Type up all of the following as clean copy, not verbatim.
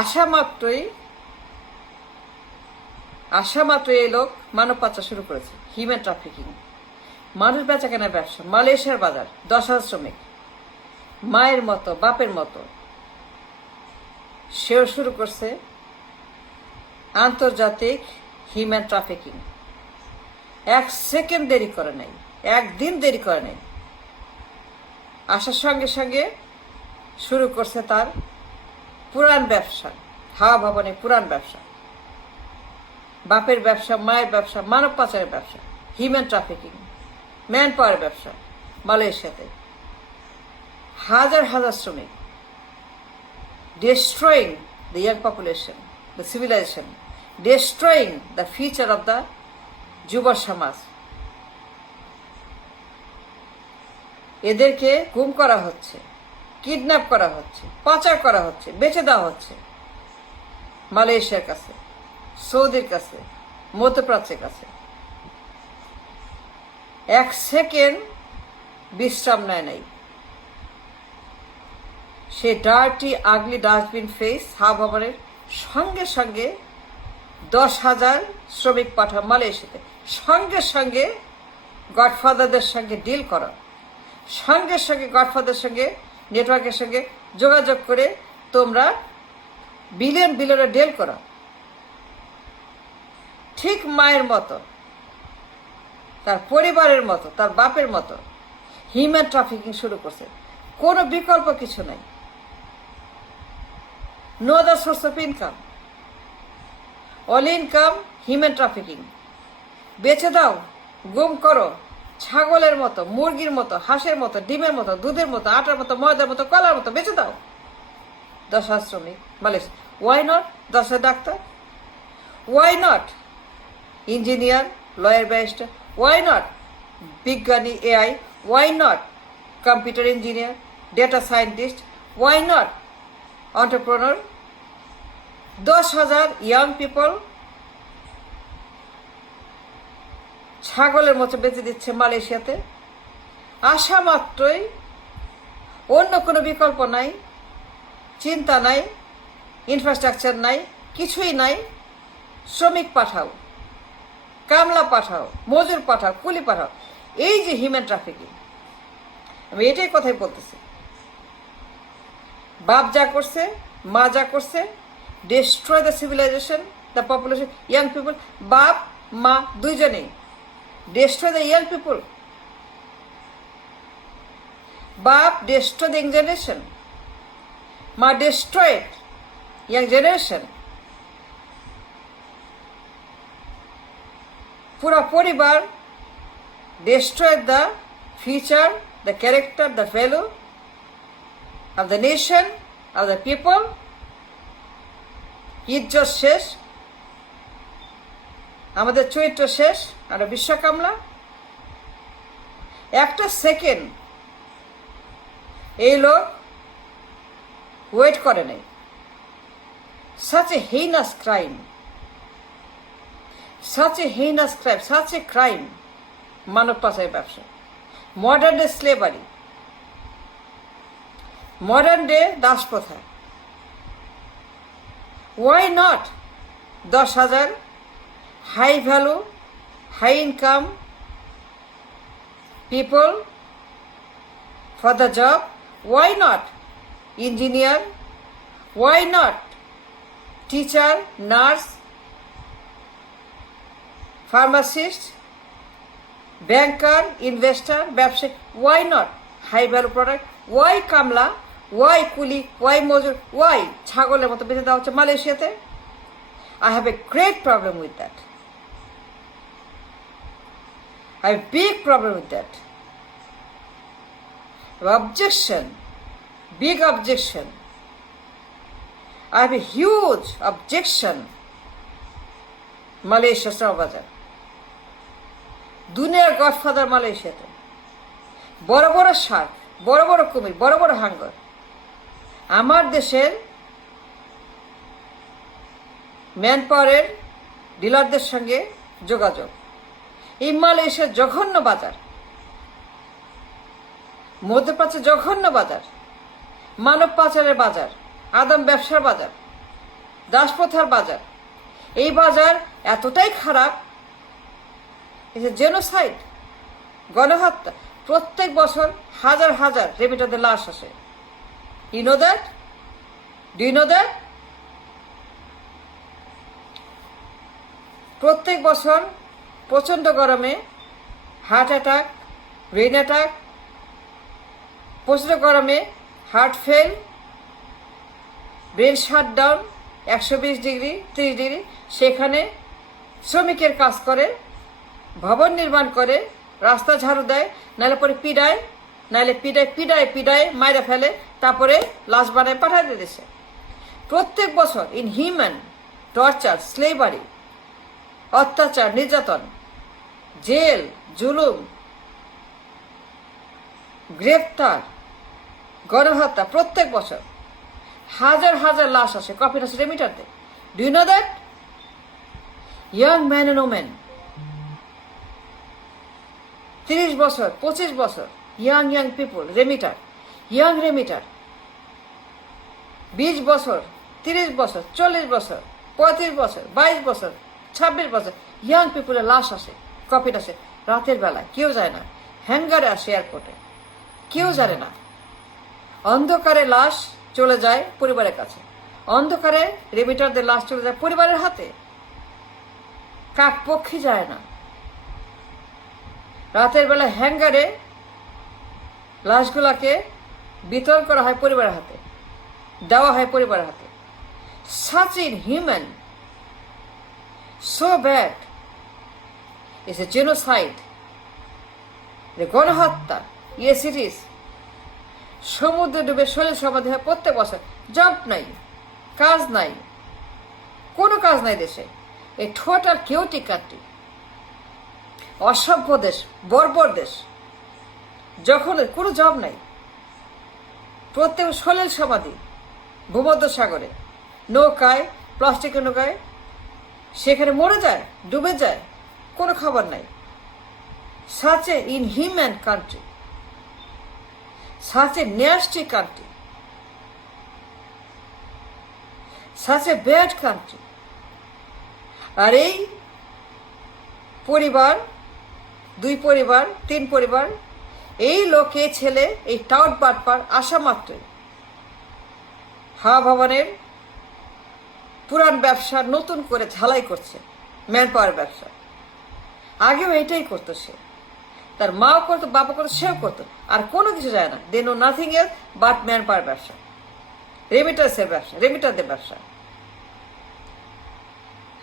আসা মাত্রই এই লোক মানব পাচার শুরু করেছে, হিউম্যান ট্রাফিকিং, মানুষ বেচা কেনার ব্যবসা, মালয়েশিয়ার বাজার, 10,000 শ্রমিক, মায়ের মতো বাপের মতো সেও শুরু করছে আন্তর্জাতিক হিউম্যান ট্রাফিকিং। 1 সেকেন্ড দেরি করে নাই, 1 দিন দেরি করে নাই, আসার সঙ্গে সঙ্গে শুরু করছে তার পুরান ব্যবসা, হাওয়া ভবনে পুরান ব্যবসা, বাপের ব্যবসা, মায়ের ব্যবসা, মানব পাচারের ব্যবসা, হিউম্যান ট্রাফিকিং, ম্যান পাওয়ার ব্যবসা। মালয়েশিয়াতে হাজার হাজার শ্রমিক, destroying the young population, the civilization, destroying the future of the যুব সমাজ। এদেরকে গুম করা হচ্ছে, কিডন্যাপ করা হচ্ছে, পাচার করা হচ্ছে, বেচে দেওয়া হচ্ছে মালয়েশিয়ার কাছে, সৌদির কাছে, মধ্যপ্রাচ্যের কাছে। 1 সেকেন্ড বিশ্রাম নেয় নাই। সে ডার্টি আগলি ডাস্টবিন ফেস হাওয়া ভবনের সঙ্গে সঙ্গে 10,000 শ্রমিক পাঠাও মালয়েশিয়াতে, সঙ্গে সঙ্গে গডফাদারদের সঙ্গে ডিল করা, সঙ্গে সঙ্গে গডফাদারের সঙ্গে নেটওয়ার্কের সঙ্গে যোগাযোগ করে তোমরা বিলিয়ন বিলিয়নের ডিল করো। ঠিক মায়ের মতো, তার পরিবারের মতো, তার বাপের মতো হিউম্যান ট্রাফিকিং শুরু করছে। কোনো বিকল্প কিছু নাই, no other source of income, all income human trafficking. বেচে দাও, গুম করো, ছাগলের মতো, মুরগির মতো, হাঁসের মতো, ডিমের মতো, দুধের মতো, আটার মতো, ময়দার মতো, কলার মতো বেচে দাও। 10,000 শ্রমিক Malaysia. Why not 10,000 doctor? Why not engineer, lawyer, barrister? Why not বিজ্ঞানী, AI? Why not computer engineer, data scientist? Why not entrepreneur? 10,000 young people ছাগলের মতো বেঁচে দিচ্ছে মালয়েশিয়াতে। আসা মাত্রই অন্য কোনো বিকল্প নাই, চিন্তা নাই, ইনফ্রাস্ট্রাকচার নাই, কিছুই নাই। শ্রমিক পাঠাও, কামলা পাঠাও, মজুর পাঠাও, কুলি পাঠাও। এই যে হিউম্যান ট্রাফিকিং, আমি এটাই কথাই বলতেছি। বাপ যা করছে, মা যা করছে, destroy the civilization, the population, young people, বাপ মা দুইজনেই destroy the young people. বাপ destroy the young generation, মা destroyed young generation. পুরো পরিবার destroy the future, the character, the value of the nation, of the people. ইজ্জত শেষ, আমাদের চরিত্র শেষ, আমরা বিশ্বকামলা। 1 সেকেন্ড এই লোক ওয়েট করে নাই। such a heinous crime, such a heinous crime, such a crime, মানব পাচারের ব্যবসা, modern day slavery, modern day দাসপ্রথা। Why not 10,000 high value, high income people for the job? Why not engineer? Why not teacher, nurse, pharmacist, banker, investor, ব্যবসায়ী? Why not high value product? Why কামলা? Y কুলি? Y মজুর? Y ছাগলের মতো বেঁচে দেওয়া হচ্ছে মালয়েশিয়াতে? I have a great problem with that. I have a big problem with that. Objection, big objection. I have a huge objection. Malaysia শ্রমবাজার দুনিয়ার গডফাদার মালয়েশিয়াতে। বড় বড় শার্ক, বড় বড় কুমির, বড় বড় হাঙ্গর। আমার দেশের ম্যান পাওয়ারের ডিলারদের সঙ্গে যোগাযোগ। এই মালয়েশিয়ার জঘন্য বাজার, মধ্যপ্রাচ্যের জঘন্য বাজার, মানব পাচারের বাজার, আদম ব্যবসার বাজার। দাসপ্রথার বাজার। এই বাজার এতটাই খারাপ, জেনোসাইড, গণহত্যা। প্রত্যেক বছর হাজার হাজার রেমিটারদের লাশ আসে। You know that? Do you know that? প্রত্যেক বছর প্রচণ্ড গরমে হার্ট অ্যাটাক, ব্রেন অ্যাটাক, প্রচণ্ড গরমে heart fail, brain shutdown, 120 degree 30 degree. সেখানে শ্রমিকের কাজ করে, ভবন নির্মাণ করে, রাস্তা ঝাড়ু দেয়, নাহলে পরে পিডায়, নাহলে পিডায় মাইরা ফেলে, তারপরে লাশ বানায় পাঠায় দিয়েছে। প্রত্যেক বছর ইনহিউম্যান টর্চার, স্লেভারি, অত্যাচার, নির্যাতন, জেল, জুলুম, গ্রেফতার, গণহত্যা। প্রত্যেক বছর হাজার হাজার লাশ আসে কফিন আসে রেমিটারতে। Do you know that? Young man and women, 30 বছর 25 বছর, young people remitter, young remitter. 20 বছর 30 বছর 40 বছর 35 বছর 22 বছর 26 বছর ইয়াং পিপুলের লাশ আসে, কফিন আসে রাতের বেলায়। কেউ যায় না। হ্যাঙ্গারে আসে এয়ারপোর্টে, কেউ জানে না। অন্ধকারে লাশ চলে যায় পরিবারের কাছে, অন্ধকারে রেমিটারদের লাশ চলে যায় পরিবারের হাতে। কাক পক্ষী যায় না। রাতের বেলা হ্যাঙ্গারে লাশগুলাকে বিতরণ করা হয় পরিবারের হাতে, দেওয়া হয় পরিবারের হাতে। Such inhuman, so bad, it's a genocide, গণহত্যা। Yes it is. সমুদ্রে ডুবে শরীর সমাধি হয় প্রত্যেক বছর। জব নাই, কাজ নাই, কোনো কাজ নাই দেশে। এই টোটাল কেওটিক কান্ট্রি, অসভ্য দেশ, বর্বর দেশ। যখন কোনো জব নাই, প্রত্যেক সলিল সমাধি ভূমধ্য সাগরে, নৌকায়, প্লাস্টিকের নৌকায়, সেখানে মরে যায়, ডুবে যায়, কোনো খবর নাই। such a inhuman country, such a nasty country, such a bad country. আর এই পরিবার, 2 পরিবার 3 পরিবার, এই লোকে ছেলে, এই টাউট বাটপার আসা মাত্রই হাওয়া ভবনের পুরান ব্যবসা নতুন করে ঝালাই করছে, ম্যান পাওয়ার ব্যবসা। আগেও এটাই করতো সে, তার মাও করতো, বাবা করতো, সেও করতো। আর কোনো কিছু যায় না। They know nothing else but man power ব্যবসা, রেমিটার্সের ব্যবসা, রেমিটারদের ব্যবসা।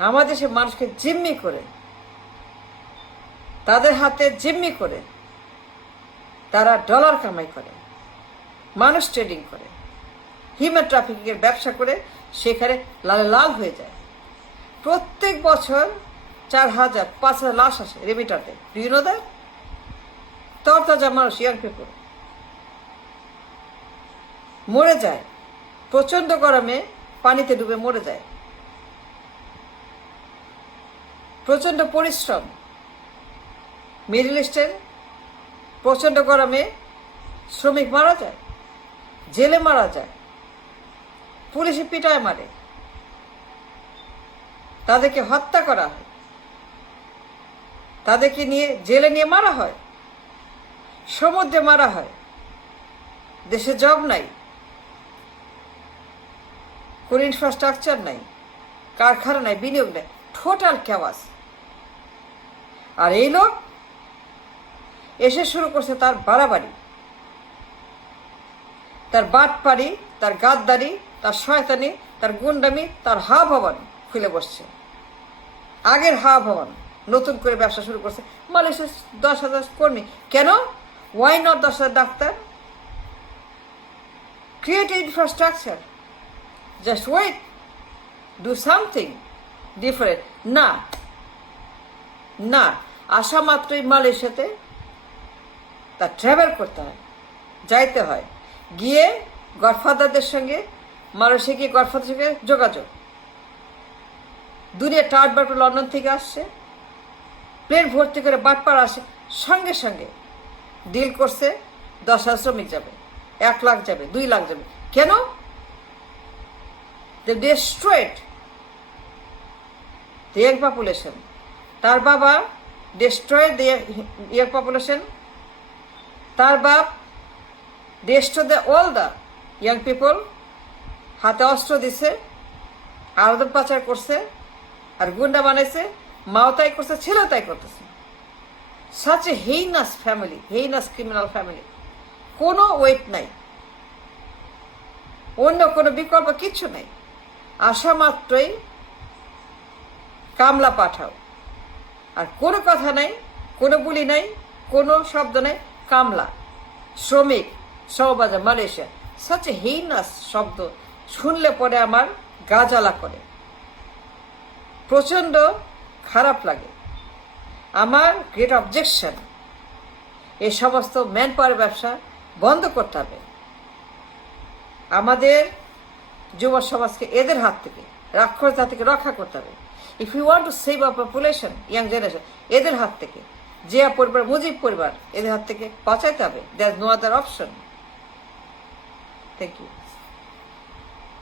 আমাদের দেশে মানুষকে জিম্মি করে, তাদের হাতে জিম্মি করে তারা ডলার কামাই করে, মানুষ ট্রেডিং করে, হিউম্যান ট্রাফিকিংয়ের ব্যবসা করে, সেখানে লালে লাল হয়ে যায়। প্রত্যেক বছর 4000 5000 লাশ আসে রেমিটারদের। Do you know that? তরতাজা মানুষ, ইয়াং পিপুল মরে যায় প্রচন্ড গরমে, পানিতে ডুবে মরে যায়। প্রচন্ড পরিশ্রম, মিডল ইস্টের প্রচন্ড গরমে শ্রমিক মারা যায়, জেলে মারা যায়, পুলিশে পিটায় মারে, তাদেরকে হত্যা করা হয়, তাদেরকে নিয়ে জেলে নিয়ে মারা হয়, সমুদ্রে মারা হয়। দেশে জব নাই, কোনো ইনফ্রাস্ট্রাকচার নাই, কারখানা নাই, বিনিয়োগ নাই, টোটাল ক্যাওয়াস। আর এই লোক এসে শুরু করছে তার বাড়াবাড়ি, তার বাটপাড়ি, তার গাদ্দারি, তার শয়তানি, তার গুন্ডামি, তার হাওয়া ভবন খুলে বসছে। আগের হাওয়া ভবন নতুন করে ব্যবসা শুরু করছে। মালয়েশিয়ার 10,000 কর্মী। কেন? Why not 10,000 doctor? Create infrastructure, just wait, do something different. না না, আসা মাত্রই মালয়েশিয়াতে তার ট্রাভেল করতে হয়, যাইতে হয়। গিয়ে গডফাদারদের সঙ্গে, মালয়েশিয়া গিয়ে গডফাদারের সঙ্গে যোগাযোগ। দূরে টাউট বাটপার লন্ডন থেকে আসছে, প্লেন ভর্তি করে বাটপার আসে, সঙ্গে সঙ্গে ডিল করছে। 10,000 শ্রমিক যাবে, 1 লাখ যাবে, 2 লাখ যাবে। কেন? দে ডেস্ট্রয়েড the young population. তার বাবা destroyed the young population. তার বাপ destroyed all the young people. হাতে অস্ত্র দিছে, আরব পাচার করছে, আর গুন্ডা বানাইছে, মাও তাই করছে, ছেলেও তাই করতেছে। such a heinous family, heinous criminal family. কোনো ওয়েট নাই, অন্য কোনো বিকল্প কিচ্ছু নাই। আসা মাত্রই কামলা পাঠাও, আর কোনো কথা নাই, কোনো বুলি নাই, কোনো শব্দ নাই। কামলা, শ্রমিক, Sahabazar, Malaysia. Such a heinous শব্দ শুনলে পরে আমার গা জ্বালা করে, প্রচণ্ড খারাপ লাগে। আমার গ্রেট অবজেকশন, এই সমস্ত ম্যান পাওয়ার ব্যবসা বন্ধ করতে হবে। আমাদের যুব সমাজকে এদের হাত থেকে, রাক্ষস হাত থেকে রক্ষা করতে হবে। If you want to save our population, young generation, এদের হাত থেকে, জিয়া পরিবার, মুজিব পরিবার, এদের হাত থেকে বাঁচাইতে হবে। There is no other option. Thank you.